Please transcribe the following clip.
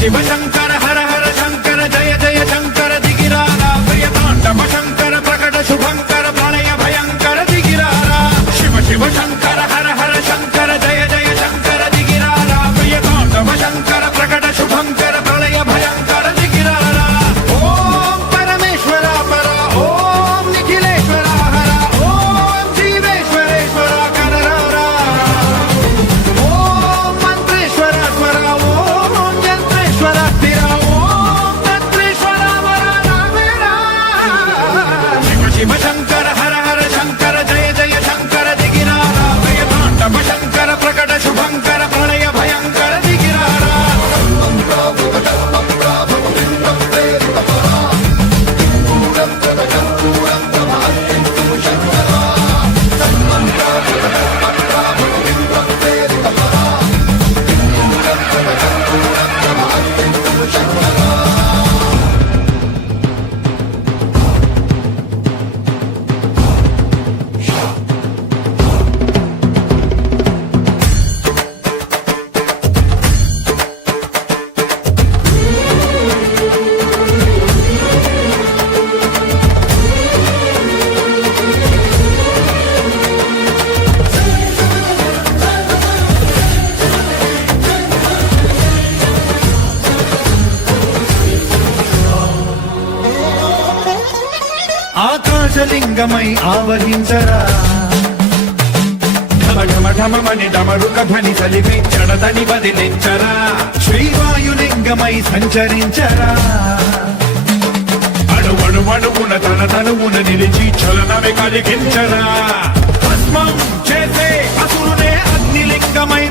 శివ శంకర హర హర శంకర జయ జయ శంకర దిగిరారా ప్రియతాండవ శంకర ప్రకట శుభంకర ప్రళయ భయంకర దిగిరారా శివ శివ శంకర హర హర శంకర జయ జయ శంకర దిగిరారా ప్రియతాండవ శంకర ప్రకట శుభంకర ప్రళయ భయంకర దిగిరారా ఓం పరమేశ్వర పర ఓం నిఖిలేశ్వర హర ఓం జీవేశ్వరేశ్వర కరరారా ఓం మంత్రేశ్వర స్వర ఓం యంత్రేశ్వర స్థిర ఓం తంత్రేశ్వర వరదామేరా శివ శివ శంకర హర హర శంకర జయ జయ శంకర దిగిరారా ప్రియతాండవ శంకర ప్రకట శుభంకర ప్రళయ భయంకర దిగిరారా ఆకాశలింగమై ఆవహించరా ఢమ ఢమ ఢమమని డమరుక ధ్వని సలిపి చడదని వదిలించరా శ్రీవాయులింగమై సంచరించరా అణువణువున తన తనువున నిలిచి చలనమే కలిగించరా భస్మం చేసే అసురునే అగ్నిలింగమై